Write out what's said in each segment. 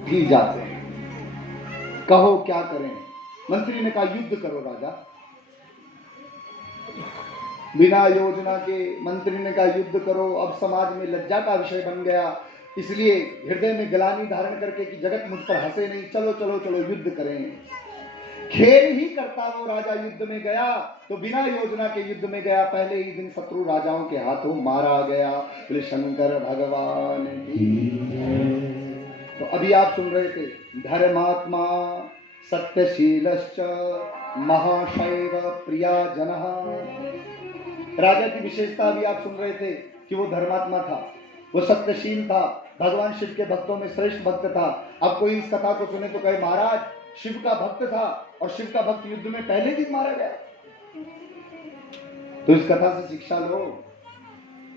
भी जाते हैं। कहो क्या करें। मंत्री ने कहा युद्ध करो राजा। बिना योजना के मंत्री ने कहा युद्ध करो। अब समाज में लज्जा का विषय बन गया, इसलिए हृदय में ग्लानि धारण करके कि जगत मुझ पर हंसे नहीं, चलो चलो चलो युद्ध करें। खेल ही करता वो राजा युद्ध में गया, तो बिना योजना के युद्ध में गया। पहले ही दिन शत्रु राजाओं के हाथों मारा गया। बोले शंकर भगवान की। तो अभी आप सुन रहे थे धर्मात्मा सत्यशीलश्च महाशैव प्रिया जनः। राजा की विशेषता भी आप सुन रहे थे कि वो धर्मात्मा था, वो सत्यशील था, भगवान शिव के भक्तों में श्रेष्ठ भक्त था। अब कोई इस कथा को सुने तो कहे महाराज शिव का भक्त था और शिव का भक्त युद्ध में पहले दिन मारा गया। तो इस कथा से शिक्षा लो,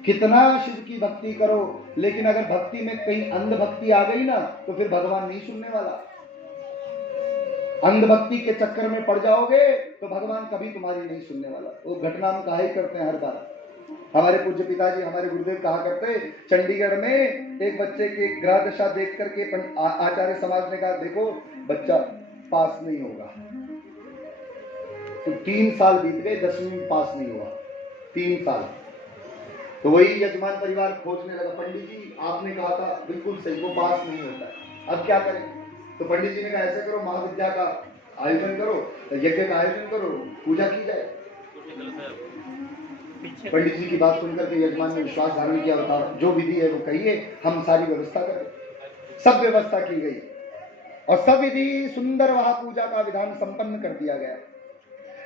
कितना शिव की भक्ति करो, लेकिन अगर भक्ति में कहीं अंधभक्ति आ गई ना तो फिर भगवान नहीं सुनने वाला। अंधभक्ति के चक्कर में पड़ जाओगे तो भगवान कभी तुम्हारी नहीं सुनने वाला। वो घटना हम कहा ही करते हैं हर बार। हमारे पूज्य पिताजी, हमारे गुरुदेव कहा करते, चंडीगढ़ में एक बच्चे की ग्रह दशा देख करके आचार्य समाज ने कहा देखो बच्चा पास नहीं होगा। तो 3 साल बीत गए, 10वीं में पास नहीं हुआ, 3 साल। तो वही यजमान परिवार खोजने लगा, पंडित जी आपने कहा था बिल्कुल सही, वो पास नहीं होता है, अब क्या करें। तो पंडित जी ने कहा ऐसे करो, महाविद्या का आयोजन करो, यज्ञ का आयोजन करो, पूजा की जाए। पंडित जी की बात सुनकर के यजमान ने विश्वास धारण किया, बताओ जो विधि है वो कहिए, हम सारी व्यवस्था करें। सब व्यवस्था की गई और सब विधि सुंदर वहां पूजा का विधान संपन्न कर दिया गया।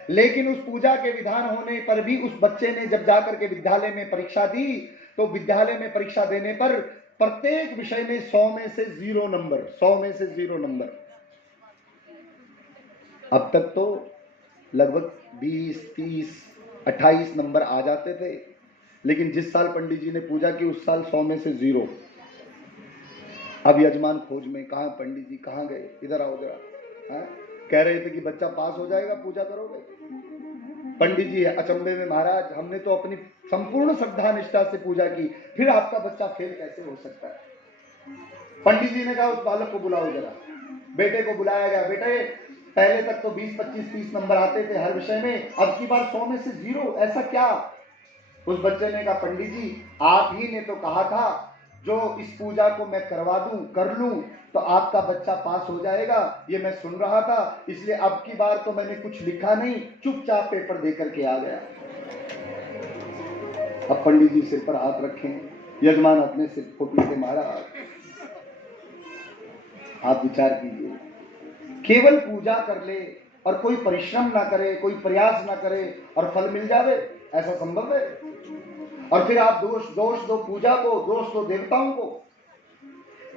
लेकिन उस पूजा के विधान होने पर भी उस बच्चे ने जब जाकर के विद्यालय में परीक्षा दी, तो विद्यालय में परीक्षा देने पर प्रत्येक विषय में 100 में से 0 नंबर, 100 में से 0 नंबर। अब तक तो लगभग 20, 30, 28 नंबर आ जाते थे, लेकिन जिस साल पंडित जी ने पूजा की उस साल 100 में से 0। अब यजमान खोज में, कहां पंडित जी, कहां गए, इधर आओ जरा। कह रहे थे कि बच्चा पास हो जाएगा, पूजा करोगे। पंडित जी अचंभे में, महाराज हमने तो अपनी संपूर्ण श्रद्धा निष्ठा से पूजा की, फिर आपका बच्चा फेल कैसे हो सकता है। पंडित जी ने कहा उस बालक को बुलाओ जरा। बेटे को बुलाया गया। बेटे पहले तक तो 20, 25, 30 नंबर आते थे हर विषय में, अब की बार 100 में से 0, ऐसा क्या। उस बच्चे ने कहा पंडित जी आप ही ने तो कहा था जो इस पूजा को मैं करवा दूं, कर लूं तो आपका बच्चा पास हो जाएगा, ये मैं सुन रहा था, इसलिए अब की बार तो मैंने कुछ लिखा नहीं, चुपचाप पेपर दे करके आ गया। अब पंडित जी सिर पर हाथ रखें, यजमान अपने सिर फुटने से मारा। आप विचार कीजिए, केवल पूजा कर ले और कोई परिश्रम ना करे, कोई प्रयास ना करे और फल मिल जावे, ऐसा संभव है। और फिर आप दोष दो पूजा को, दोष दो देवताओं को।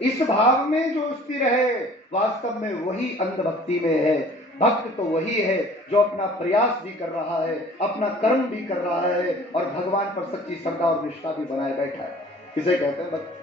इस भाव में जो स्थिर है वास्तव में वही अंधभक्ति में है। भक्त तो वही है जो अपना प्रयास भी कर रहा है, अपना कर्म भी कर रहा है और भगवान पर सच्ची श्रद्धा और निष्ठा भी बनाए बैठा है। किसे कहते हैं भक्त।